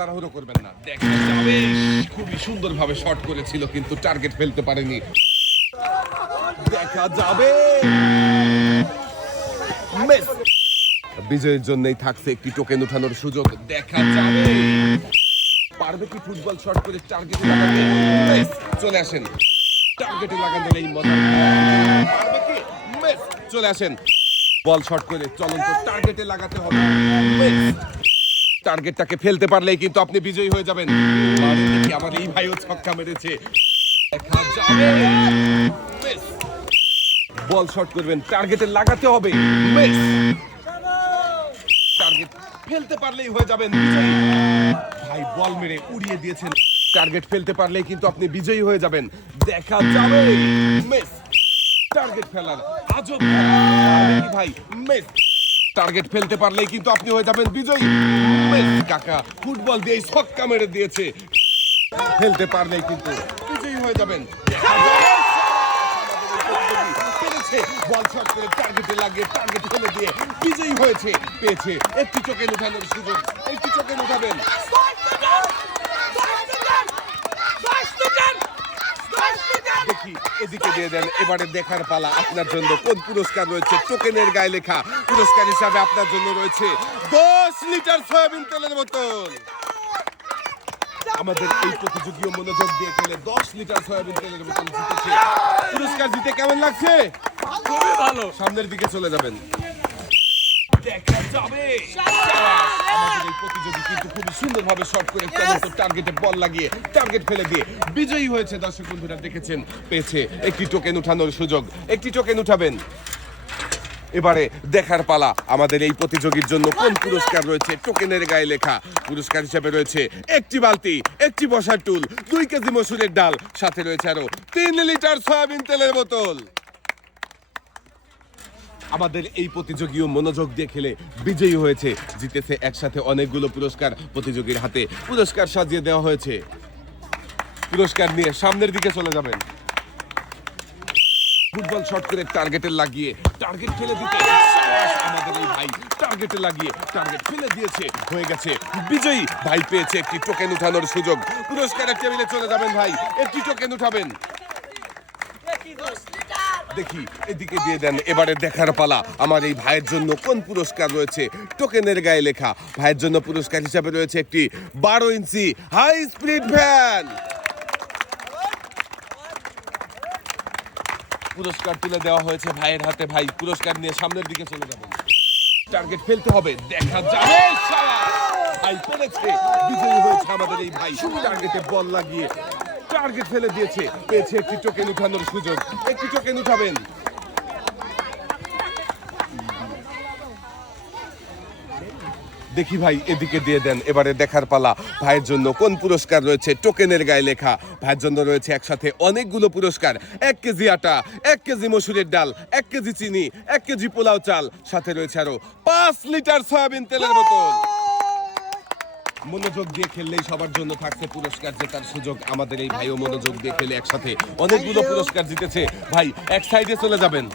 তাড়াহুড়ো করবেন না। দেখা খুবই সুন্দরভাবে শট করেছিল, কিন্তু টার্গেট ফেলতে পারেনি। দেখা যাবে। বিজয়ের জন্যই থাকছে একটি টোকেন উঠানোর সুযোগ। দেখা যাবে। পারবে কি ফুটবল শট করে টার্গেটে লাগাতে? চলে আসেন। টার্গেটে লাগানো এই মজা। চলে আসেন। বল শট করে চলন্ত টার্গেটে লাগাতে হবে। টার্গেটটাকে ফেলতে পারলেই কিন্তু আপনি বিজয়ী হয়ে যাবেন। আমার এই ভাইও ছক্কা মেরেছে। বল শট করবেন। টার্গেটে লাগাতে হবে। টার্গেট ফেলতে পারলেই হয়ে যাবেন ভাই বল মেরে উড়িয়ে দিয়েছেন। টার্গেট ফেলতে পারলেই কিন্তু আপনি বিজয়ী হয়ে যাবেন। দেখা যাবে। টার্গেট ফেলার আজব। ভাই টার্গেট ফেলতে পারলেই কিন্তু আপনি হয়ে যাবেন বিজয়ী। কাকা, ফুটবল দিয়ে ছক্কা মেরে দিয়েছে। ফেলতে পারলেই কিন্তু বিজয়ী হয়ে যাবেন। টার্গেটে লাগিয়ে টার্গেট ফেলে দিয়ে বিজয়ী হয়েছে, পেয়েছে। একটি চোখে উঠানোর সুযোগ, একটি চোখে উঠাবেন দেখি এদিকে দিয়ে দেন। এবারে দেখার পালা আপনার জন্য। কোন পুরস্কার রয়েছে? টোকেনের গায়ে লেখা পুরস্কার হিসাবে আপনার জন্য রয়েছে দশ লিটার সয়াবিন তেলের বোতল। আমাদের এই প্রতিযোগীয় মনোযোগ দিয়ে খেলে দশ লিটার সয়াবিন তেলের বোতল জিতেছে। পুরস্কার জিতে কেমন লাগছে? খুবই ভালো। সামনের দিকে চলে যাবেন। দেখা যাবে। প্রতিযোগী কিন্তু খুব সুন্দরভাবে শট করে চলন্ত টার্গেটে বল লাগিয়ে টার্গেট ফেলে দিয়ে বিজয়ী হয়েছে দর্শক বন্ধুরা দেখেছেন পেয়েছে। একটি টোকেন উঠানোর সুযোগ একটি টোকেন উঠাবেন। এবারে দেখার পালা আমাদের এই প্রতিযোগীর জন্য কোন পুরস্কার রয়েছে? টোকেনের গায়ে লেখা পুরস্কার হিসেবে রয়েছে একটি বালতি একটি বসার টুল দুই কেজি মসুরের ডাল সাথে রয়েছে আরও তিন লিটার সয়াবিন তেলের বোতল। আমাদের এই প্রতিযোগীও মনোযোগ দিয়ে খেলে বিজয়ী হয়েছে। জিতেছে একসাথে অনেকগুলো পুরস্কার প্রতিযোগীর হাতে। পুরস্কার সাজিয়ে দেওয়া হয়েছে। পুরস্কার নিয়ে সামনের দিকে চলে যাবেন। ফুটবল শট করে টার্গেটে লাগিয়ে টার্গেট ফেলে দিতে। আমাদের এই ভাই টার্গেটে লাগিয়ে টার্গেট ফেলে দিয়েছে। হয়ে গেছে বিজয়ী। ভাই পেয়েছে একটি টোকেন উঠানোর সুযোগ। পুরস্কারের টেবিলে চলে যাবেন ভাই। একটি টোকেন উঠাবেন। দেখি, এদিকে দিয়ে দেন, এবারে দেখার পালা। আমার এই ভাইয়ের জন্য কোন পুরস্কার রয়েছে? টোকেনের গায়ে লেখা। ভাইয়ের জন্য পুরস্কার হিসাবে রয়েছে একটি বারো ইঞ্চি হাই স্পিড ভ্যান পুরস্কার তুলে দেওয়া হয়েছে ভাইয়ের হাতে। ভাই, পুরস্কার নিয়ে সামনের দিকে চলে যাবে। টার্গেট ফেলতে হবে। দেখা যাবে ভাই পেরেছে বিজয়ী হয়েছে আমাদের এই ভাই। টার্গেটে বল লাগিয়ে টার্গেট ফেলে দিয়েছে। পেয়েছে একটি টোকেন উঠানোর সুযোগ। একটি টোকেন উঠাবেন। দেখি ভাই, এদিকে দিয়ে দেন। এবারে দেখার পালা। ভাইয়ের জন্য কোন পুরস্কার রয়েছে? টোকেনের গায়ে লেখা। ভাইয়ের জন্য রয়েছে একসাথে অনেকগুলো পুরস্কার। এক কেজি আটা, এক কেজি মসুরের ডাল, এক কেজি চিনি, এক কেজি পোলাও চাল। সাথে রয়েছে আরও পাঁচ লিটার সয়াবিন তেলের বোতল। মনোযোগ দিয়ে খেললেই সবার জন্য থাকছে পুরস্কার জেতার সুযোগ। আমাদের এই ভাইও মনোযোগ দিয়ে খেলে একসাথে। অনেকগুলো পুরস্কার জিতেছে। ভাই এক সাইডে চলে যাবেন।